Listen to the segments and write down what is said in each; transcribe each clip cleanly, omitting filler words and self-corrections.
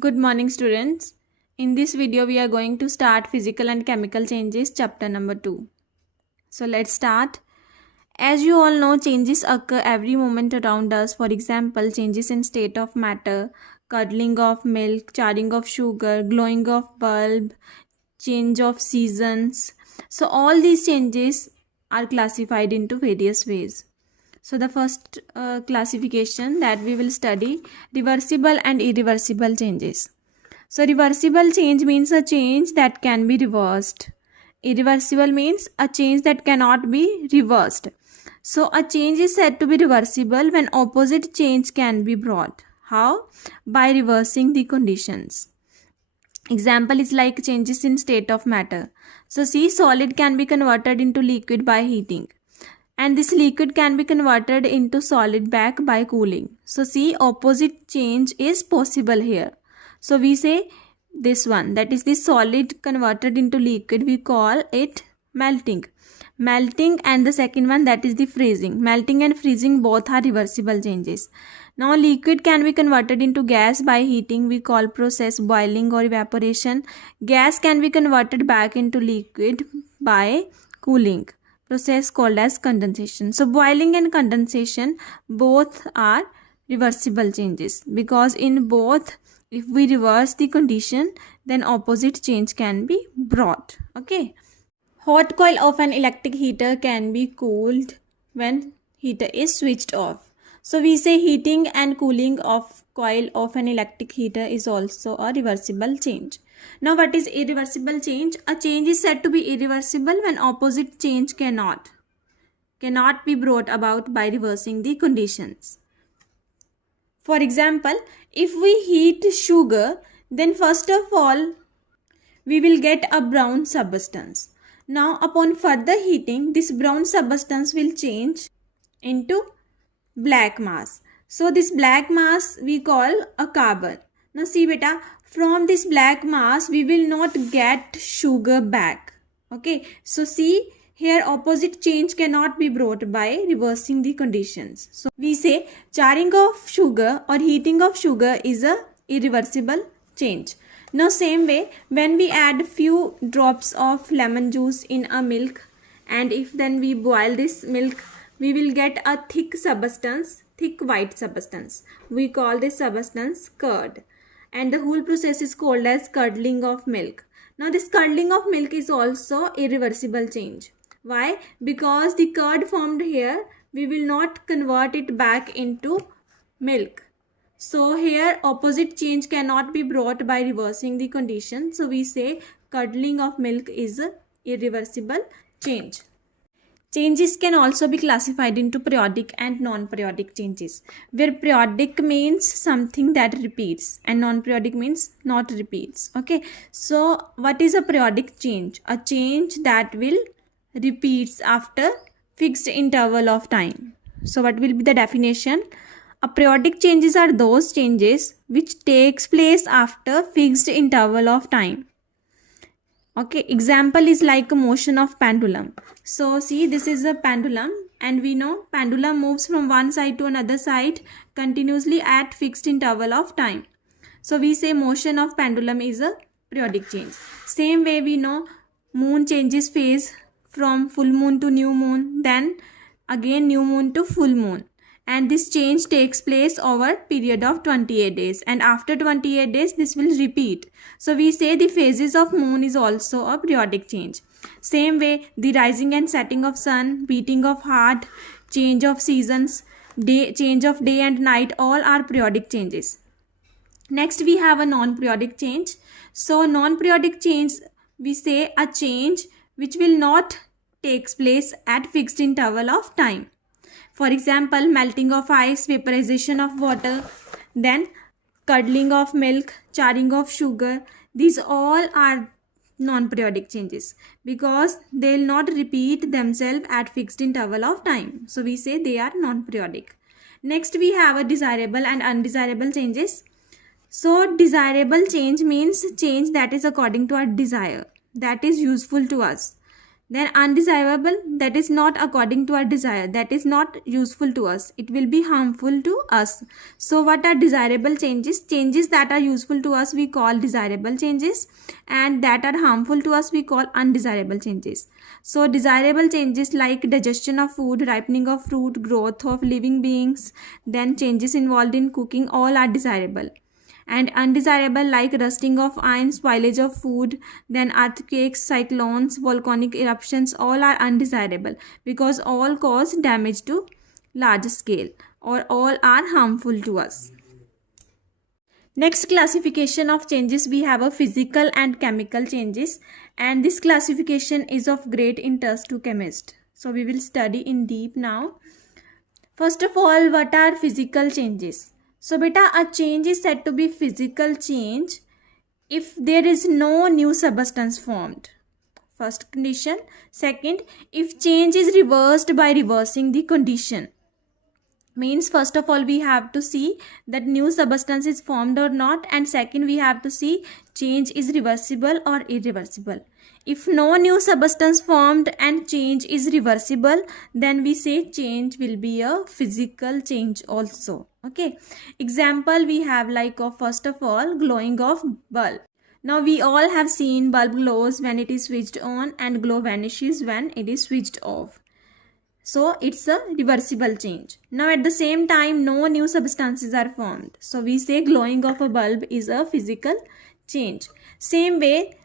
Good morning, students. In this video, we are going to start physical and chemical changes, chapter number 2. So, let's start. As you all know, changes occur every moment around us. For example, changes in state of matter, curdling of milk, charring of sugar, glowing of bulb, change of seasons. So, all these changes are classified into various ways. So, the first classification that we will study, reversible and irreversible changes. So, reversible change means a change that can be reversed. Irreversible means a change that cannot be reversed. So, a change is said to be reversible when opposite change can be brought. How? By reversing the conditions. Example is like changes in state of matter. So, see, solid can be converted into liquid by heating. And this liquid can be converted into solid back by cooling. So, see, opposite change is possible here. So we say this one, that is the solid converted into liquid, we call it melting. Melting, and the second one, that is the freezing. Melting and freezing both are reversible changes. Now liquid can be converted into gas by heating, we call process boiling or evaporation. Gas can be converted back into liquid by cooling, process called as condensation. So boiling and condensation both are reversible changes, because in both, if we reverse the condition, then opposite change can be brought. Okay. Hot coil of an electric heater can be cooled when heater is switched off. So we say heating and cooling of coil of an electric heater is also a reversible change. Now what is irreversible change? A change is said to be irreversible when opposite change cannot be brought about by reversing the conditions. For example, if we heat sugar, then first of all, we will get a brown substance. Now, upon further heating, this brown substance will change into black mass. So, this black mass we call a carbon. Now, see beta, from this black mass, we will not get sugar back. Okay, so see, here opposite change cannot be brought by reversing the conditions. So we say charring of sugar or heating of sugar is a irreversible change. Now same way, when we add few drops of lemon juice in a milk, and if then we boil this milk, we will get a thick substance, thick white substance. We call this substance curd, and the whole process is called as curdling of milk. Now this curdling of milk is also irreversible change. Why? Because the curd formed here, we will not convert it back into milk. So here opposite change cannot be brought by reversing the condition. So we say curdling of milk is a irreversible change. Changes can also be classified into periodic and non-periodic changes, where periodic means something that repeats and non-periodic means not repeats. Okay, so what is a periodic change? A change that will repeats after fixed interval of time. So what will be the definition? A periodic changes are those changes which takes place after fixed interval of time. Okay, example is like a motion of pendulum. So see, this is a pendulum, and we know pendulum moves from one side to another side continuously at fixed interval of time. So we say motion of pendulum is a periodic change. Same way we know moon changes phase from full moon to new moon, then again new moon to full moon, and this change takes place over period of 28 days, and after 28 days this will repeat. So we say the phases of moon is also a periodic change. Same way, the rising and setting of sun, beating of heart, change of seasons, change of day and night, all are periodic changes. Next we have a non-periodic change. So non-periodic change, we say a change which will not takes place at fixed interval of time. For example, melting of ice, vaporization of water, then curdling of milk, charring of sugar. These all are non-periodic changes because they will not repeat themselves at fixed interval of time. So we say they are non-periodic. Next we have a desirable and undesirable changes. So desirable change means change that is according to our desire, that is useful to us. Then undesirable, that is not according to our desire, that is not useful to us, it will be harmful to us. So what are desirable changes? Changes that are useful to us we call desirable changes, and that are harmful to us we call undesirable changes. So desirable changes like digestion of food, ripening of fruit, growth of living beings, then changes involved in cooking, all are desirable. And undesirable like rusting of iron, spoilage of food, then earthquakes, cyclones, volcanic eruptions, all are undesirable because all cause damage to large scale or all are harmful to us. Next classification of changes, we have a physical and chemical changes, and this classification is of great interest to chemists. So we will study in deep now. First of all, what are physical changes? So beta, a change is said to be physical change if there is no new substance formed. First condition. Second, if change is reversed by reversing the condition. Means first of all we have to see that new substance is formed or not, and second we have to see change is reversible or irreversible. If no new substance formed and change is reversible, then we say change will be a physical change also. Okay, example we have like of first of all glowing of bulb. Now we all have seen bulb glows when it is switched on and glow vanishes when it is switched off. So it's a reversible change. Now at the same time no new substances are formed. So we say glowing of a bulb is a physical change. Same way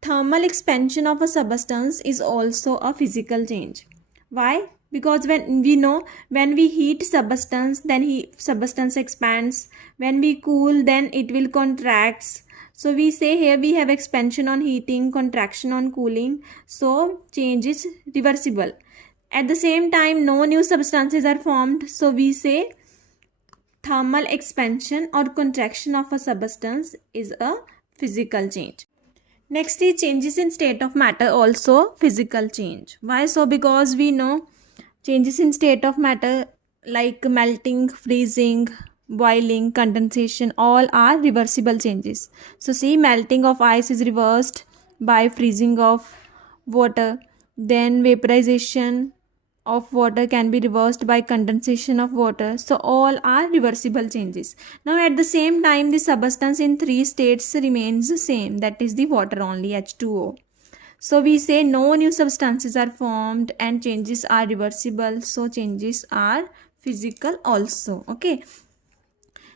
thermal expansion of a substance is also a physical change. Why? Because when we know when we heat substance, then substance expands. When we cool, then it will contracts. So we say here we have expansion on heating, contraction on cooling. So change is reversible. At the same time no new substances are formed. So we say thermal expansion or contraction of a substance is a physical change. Next is changes in state of matter, also physical change. Why so? Because we know changes in state of matter like melting, freezing, boiling, condensation, all are reversible changes. So see, melting of ice is reversed by freezing of water. Then vaporization of water can be reversed by condensation of water. So all are reversible changes. Now at the same time the substance in three states remains the same, that is the water only, H2O. So we say no new substances are formed and changes are reversible. So changes are physical also. Okay.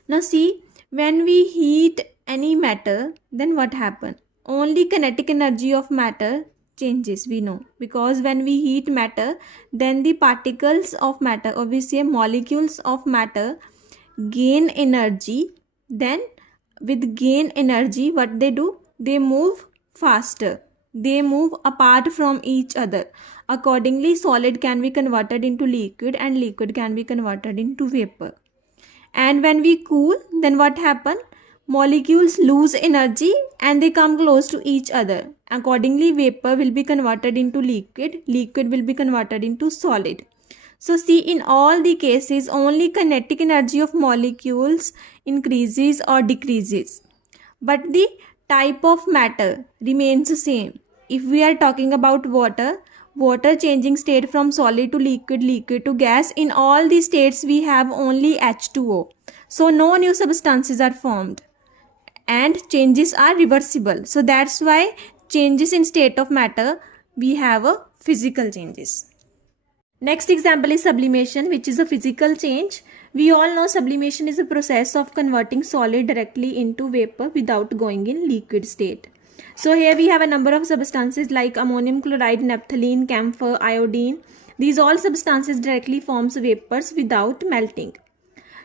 Now see, when we heat any matter, then what happens? Only kinetic energy of matter changes, we know, because when we heat matter, then the particles of matter, or we say molecules of matter, gain energy. Then with gain energy, what they do? They move faster, they move apart from each other. Accordingly solid can be converted into liquid and liquid can be converted into vapor. And when we cool, then what happen? Molecules lose energy and they come close to each other. Accordingly vapor will be converted into liquid, liquid will be converted into solid. So see, in all the cases only kinetic energy of molecules increases or decreases, but the type of matter remains the same. If we are talking about water, water changing state from solid to liquid, liquid to gas, in all the states we have only H2O. So no new substances are formed and changes are reversible. So that's why changes in state of matter we have a physical changes. Next example is sublimation, which is a physical change. We all know sublimation is a process of converting solid directly into vapor without going in liquid state. So here we have a number of substances like ammonium chloride, naphthalene, camphor, iodine. These all substances directly forms vapors without melting.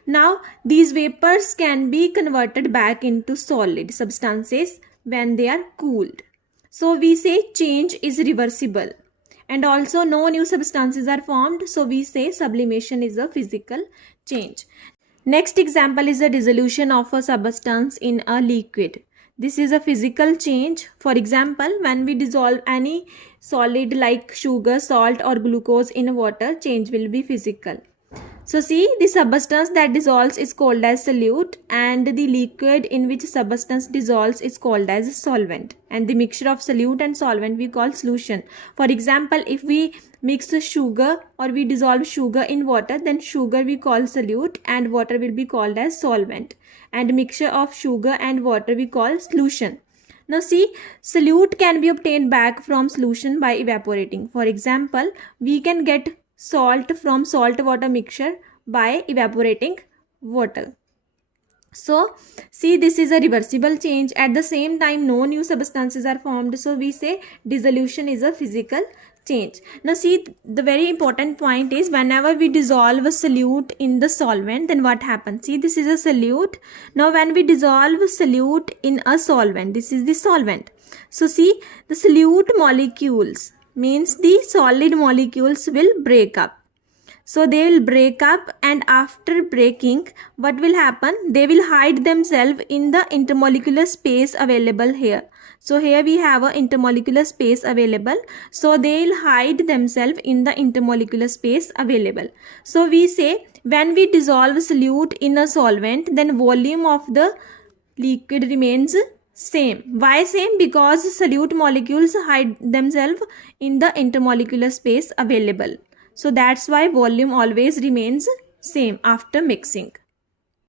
Now these vapors can be converted back into solid substances when they are cooled. So we say change is reversible. And also no new substances are formed. So we say sublimation is a physical change. Next example is the dissolution of a substance in a liquid. This is a physical change. For example, when we dissolve any solid like sugar, salt or glucose in water, change will be physical. So see, the substance that dissolves is called as solute, and the liquid in which substance dissolves is called as solvent, and the mixture of solute and solvent we call solution. For example, if we mix sugar or we dissolve sugar in water, then sugar we call solute and water will be called as solvent, and mixture of sugar and water we call solution. Now see, solute can be obtained back from solution by evaporating. For example, we can get salt from salt water mixture by evaporating water. So see, this is a reversible change. At the same time, no new substances are formed. So we say dissolution is a physical change. Now see, the very important point is whenever we dissolve a solute in the solvent, then what happens? See, this is a solute. Now when we dissolve solute in a solvent, this is the solvent. So see, the solute molecules means the solid molecules will break up. So they will break up, and after breaking, what will happen? They will hide themselves in the intermolecular space available here. So here we have a intermolecular space available. So they will hide themselves in the intermolecular space available. So we say when we dissolve solute in a solvent, then volume of the liquid remains same. Why same? Because solute molecules hide themselves in the intermolecular space available. So that's why volume always remains same after mixing.